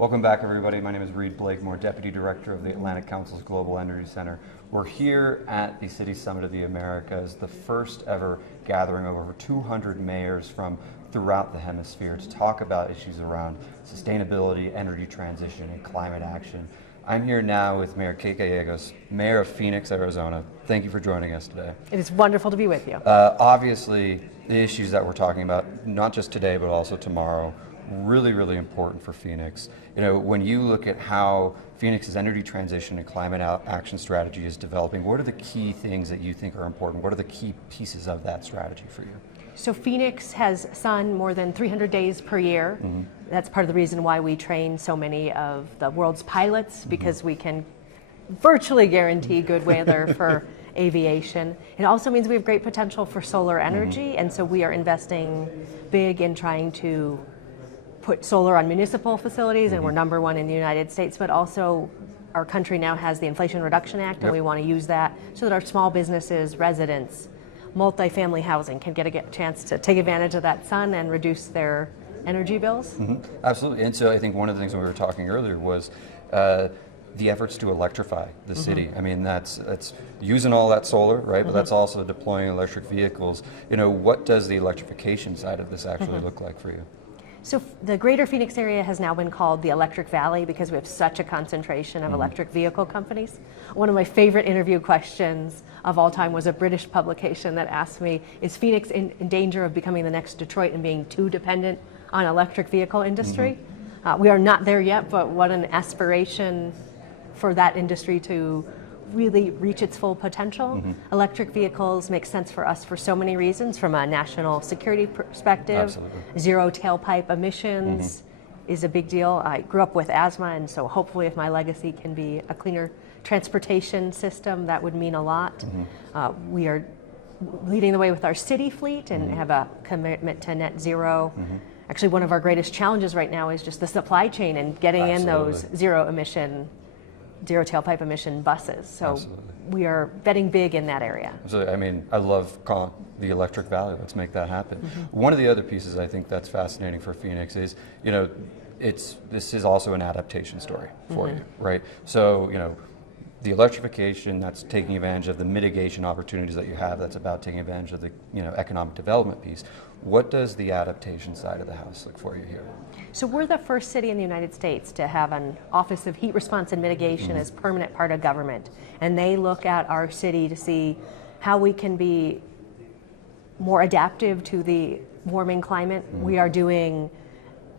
Welcome back, everybody. My name is Reed Blakemore, Deputy Director of the Atlantic Council's Global Energy Center. We're here at the City Summit of the Americas, the first ever gathering of over 200 mayors from throughout the hemisphere to talk about issues around sustainability, energy transition, and climate action. I'm here now with Mayor Kate Gallegos, Mayor of Phoenix, Arizona. Thank you for joining us today. It is wonderful to be with you. Obviously, the issues that we're talking about, not just today, but also tomorrow, really, really important for Phoenix. You know, when you look at how Phoenix's energy transition and climate action strategy is developing, what are the key things that you think are important? What are the key pieces of that strategy for you? So Phoenix has sun more than 300 days per year. Mm-hmm. That's part of the reason why we train so many of the world's pilots, because we can virtually guarantee good weather for aviation. It also means we have great potential for solar energy, and so we are investing big in trying to put solar on municipal facilities, and we're number one in the United States, but also our country now has the Inflation Reduction Act, and we want to use that so that our small businesses, residents, multifamily housing can get a chance to take advantage of that sun and reduce their energy bills. Absolutely, and so I think one of the things we were talking earlier was the efforts to electrify the city. I mean, that's using all that solar, right? But that's also deploying electric vehicles. You know, what does the electrification side of this actually look like for you? So the greater Phoenix area has now been called the Electric Valley because we have such a concentration of electric vehicle companies. One of my favorite interview questions of all time was a British publication that asked me, is Phoenix in danger of becoming the next Detroit and being too dependent on electric vehicle industry? We are not there yet, but what an aspiration for that industry to really reach its full potential. Electric vehicles make sense for us for so many reasons, from a national security perspective. Absolutely. Zero tailpipe emissions is a big deal. I grew up with asthma, and so hopefully if my legacy can be a cleaner transportation system, that would mean a lot. We are leading the way with our city fleet and have a commitment to net zero. Actually, one of our greatest challenges right now is just the supply chain and getting in those zero tailpipe emission buses. So we are betting big in that area. Absolutely. I mean, I love calling the Electric Valley. Let's make that happen. One of the other pieces I think that's fascinating for Phoenix is, you know, this is also an adaptation story for you, right? So, you know, the electrification, that's taking advantage of the mitigation opportunities that you have, that's about taking advantage of the, you know, economic development piece. What does the adaptation side of the house look for you here? So we're the first city in the United States to have an Office of Heat Response and Mitigation as permanent part of government. And they look at our city to see how we can be more adaptive to the warming climate. We are doing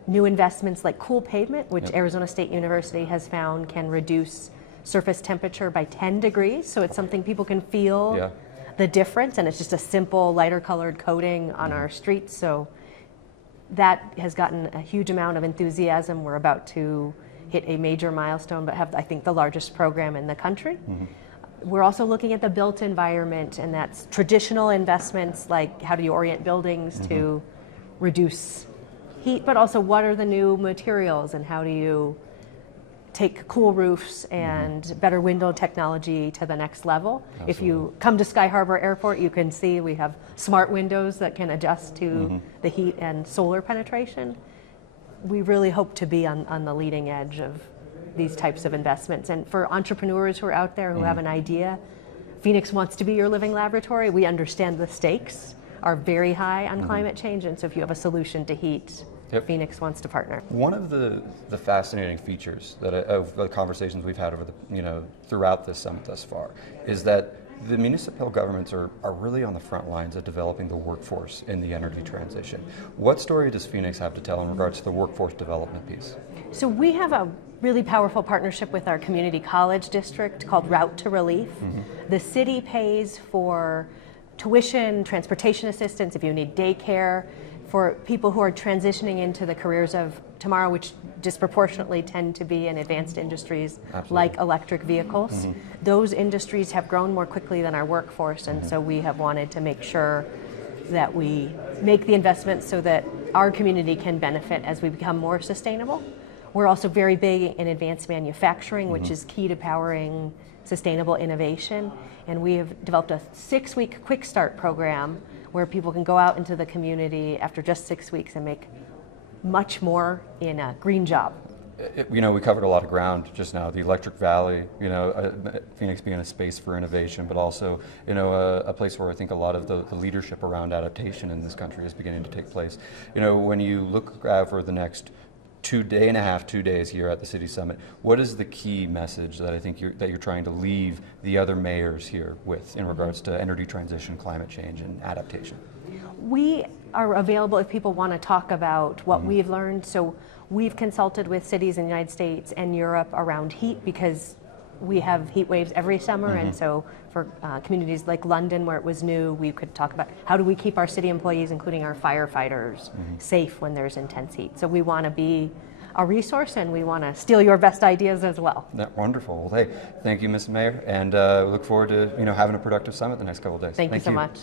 new investments like cool pavement, which Arizona State University has found can reduce surface temperature by 10 degrees. So it's something people can feel the difference, and it's just a simple lighter colored coating on our streets. So that has gotten a huge amount of enthusiasm. We're about to hit a major milestone, but have, I think, the largest program in the country. We're also looking at the built environment, and that's traditional investments like how do you orient buildings to reduce heat, but also what are the new materials and how do you take cool roofs and better window technology to the next level. If you come to Sky Harbor Airport, you can see we have smart windows that can adjust to the heat and solar penetration. We really hope to be on the leading edge of these types of investments. And for entrepreneurs who are out there who have an idea, Phoenix wants to be your living laboratory. We understand the stakes are very high on climate change, and so if you have a solution to heat, Phoenix wants to partner. One of the fascinating features that of the conversations we've had over the, you know, throughout this summit thus far is that the municipal governments are really on the front lines of developing the workforce in the energy transition. What story does Phoenix have to tell in regards to the workforce development piece? So we have a really powerful partnership with our community college district called Route to Relief. The city pays for tuition, transportation assistance, if you need daycare, for people who are transitioning into the careers of tomorrow, which disproportionately tend to be in advanced industries like electric vehicles. Those industries have grown more quickly than our workforce, and so we have wanted to make sure that we make the investments so that our community can benefit as we become more sustainable. We're also very big in advanced manufacturing, which is key to powering sustainable innovation. And we have developed a 6-week quick start program where people can go out into the community after just 6 weeks and make much more in a green job. We covered a lot of ground just now. The Electric Valley, Phoenix being a space for innovation, but also, a place where I think a lot of the leadership around adaptation in this country is beginning to take place. When you look over the next 2 days here at the City Summit, what is the key message that I think you're trying to leave the other mayors here with in regards to energy transition, climate change, and adaptation? We are available if people want to talk about what we've learned. So we've consulted with cities in the United States and Europe around heat because we have heat waves every summer. And so for communities like London, where it was new, we could talk about how do we keep our city employees, including our firefighters, safe when there's intense heat. So we want to be a resource, and we want to steal your best ideas as well. Wonderful. Well, hey, thank you, Ms. Mayor, and we look forward to having a productive summit the next couple of days. Thank you so much.